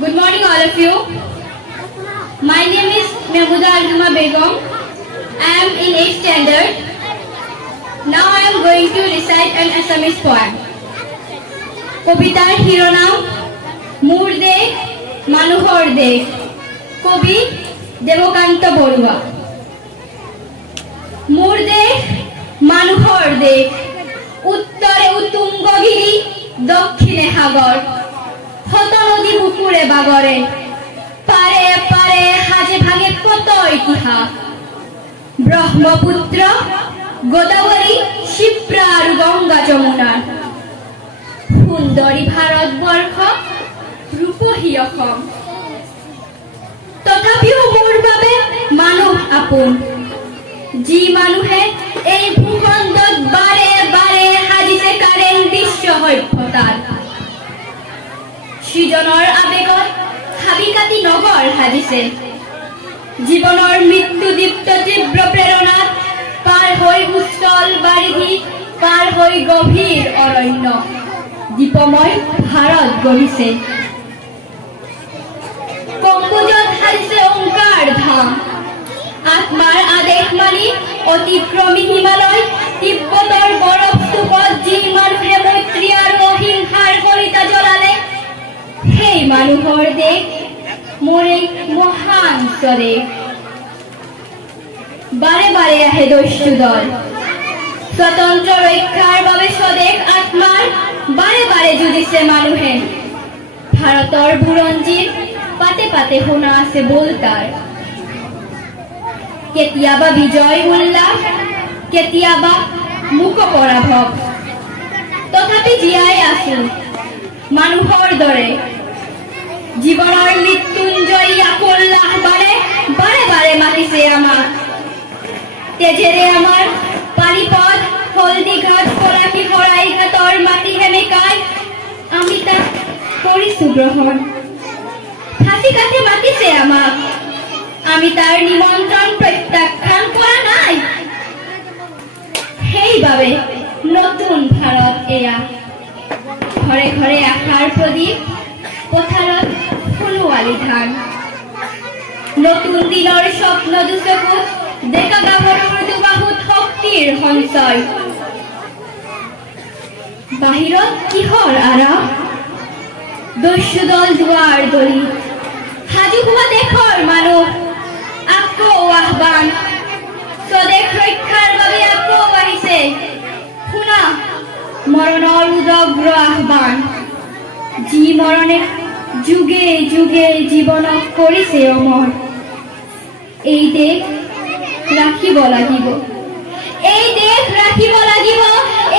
Good morning, all of you. My name is Mehmuda Aljuma Begum. I am in 8th standard. Now I am going to recite an Assamese poem. কবিতার শিরোনাম মোর দেশ মানুহৰ দেশ, কবি দেবকান্ত বৰুৱা। মোৰ দেশ মানুহৰ দেশ, উত্তৰে উতুঙ্গগিৰি, দক্ষিণে সাগৰ, শত নদী বুকুৰে বাগৰে, পাৰে পাৰে সাজে ভাগে কত ইতিহাস। ব্ৰহ্মপুত্ৰ, গোদাবৰী, শিপ্ৰা আৰু গঙ্গা যমুনাৰ সুন্দৰী ভাৰতবৰ্ষ, ৰূপহী অসম। তথাপিও মোৰ বাবে মানুহ আপোন, যি মানুহে এই ভূখণ্ডত বাৰে বাৰে সাজিছে কাৰেং বিশ্ব সভ্যতাৰ। সৃজনৰ আবেগত হাবি কাটি নগৰ সাজিছে, জীৱনৰ মৃত্যুদীপ্ত তীব্ৰ প্ৰেৰণাত পাৰ হৈ উচ্চল বাৰিধি, পাৰ হৈ গভীৰ অৰণ্য, দীপময় ভাৰত গঢ়িছে। কম্বোজত সাজিছে ওংকাৰ ধাম, আত্মাৰ আদেশ মানি অতিক্ৰমী হিমালয়, তিব্বতৰ বৰফ স্তূপত যি মানুহে মৈত্ৰী আৰু অহিংসাৰ কলিতা জ্বলালে, সেই মানুহৰ দেশ মোৰ এই মহান স্বদেশ। বাৰে বাৰে আহে দস্যু দল, স্বতন্ত্ৰ ৰক্ষাৰ বাবে স্বদেশ আত্মাৰ বাৰে বাৰে যুঁজিছে মানুহে। ভাৰতৰ বুৰঞ্জীৰ পাতে পাতে শুনা আছে বলতাৰ, কেতিয়াবা বিজয় উল্লাস, কেতিয়াবা মুক পৰাভৱ। তথাপি জীয়াই আছো মানুহৰ দৰে, জীৱনৰ মৃত্যুঞ্জয়ী আকল্লাহ বাৰে বাৰে বাৰে মাতিছে আমাক। তেজেৰে আমাৰ পানিপথ, হলদিঘাট, পলাশী, শৰাইঘাটৰ মাটি সেমেকাই আমি তাক কৰিছো গ্ৰহণ। ফাঁচি কাঠি মাতিছে আমাক, আমি তাৰ নিমন্ত্ৰণ প্ৰত্যাখ্যান কৰা নাই। সেইবাবে নতুন ভাৰত এয়া, ঘৰে ঘৰে আশাৰ প্ৰদীপ, পথাৰত সোণোৱালী ধান। নতুন দিনৰ স্বপ্ন দুচকুত, ডেকা গাভৰুৰ দুবাহুত শক্তিৰ সঞ্চয়। বাহিৰত কিহৰ আৰাম, দস্যু দল দুৱাৰ দলিত, সাজু হোৱা দেশৰ মানুহ আকৌ আহ্বান। স্বদেশ ৰক্ষাৰ বাবে আকৌ আহিছে শুনা মৰণৰ উদগ্ৰ আহ্বান। যি মৰণে যুগে যুগে জীৱনক কৰিছে অমৰ, এই দেশ ৰাখিব লাগিব, এই দেশ ৰাখিব লাগিব।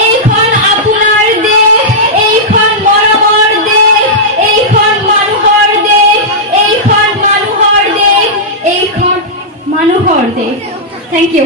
এইখন আপোনাৰ দেশ, এইখন মৰমৰ দেশ, এইখন মানুহৰ দেশ, এইখন মানুহৰ দেশ, এইখন মানুহৰ দেশ। Thank U.